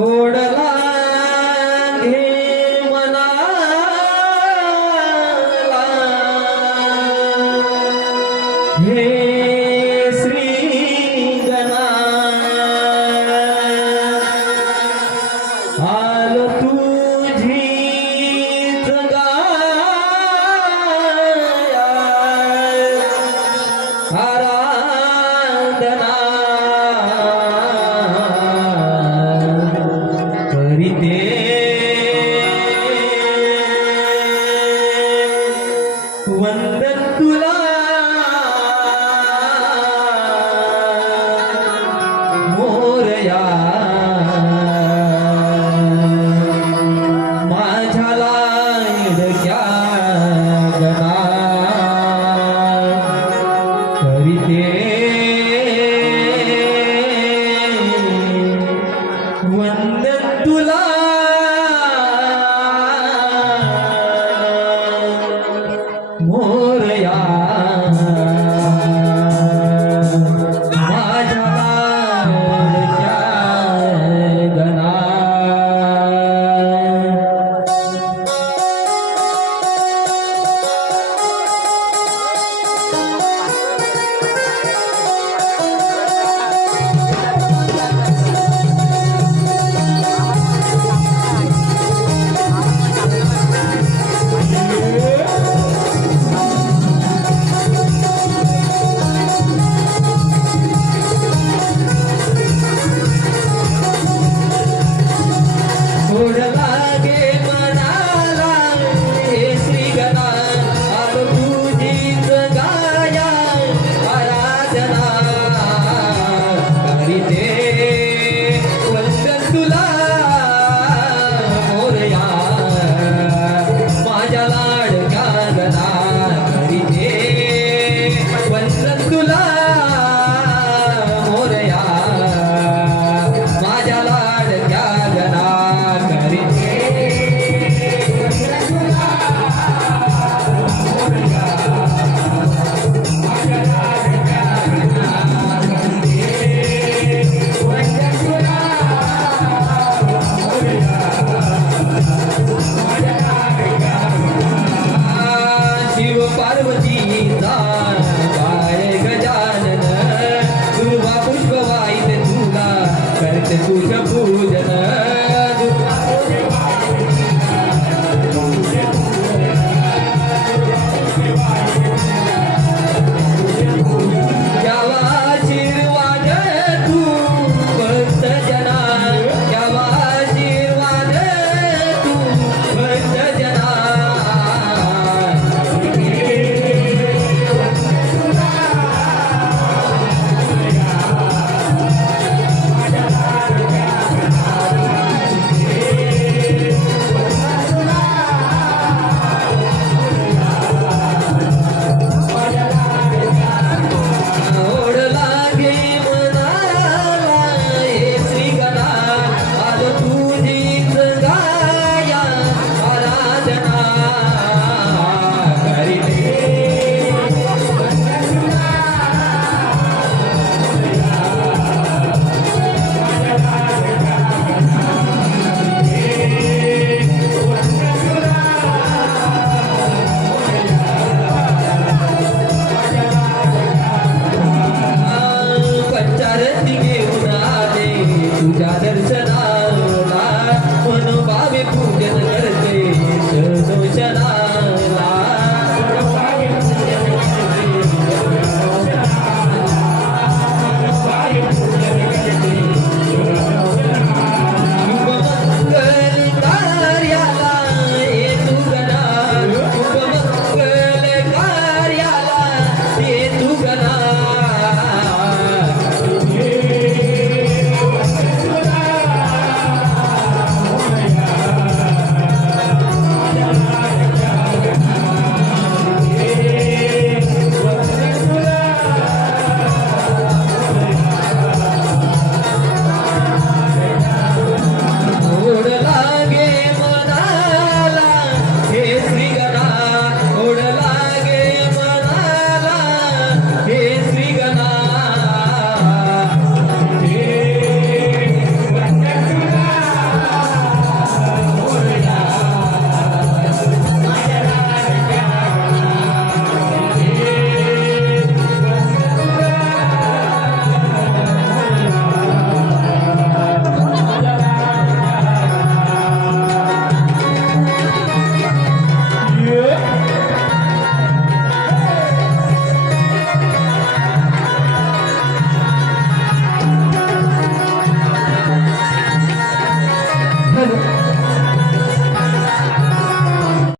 सोडला घे मना. हे 哎呀。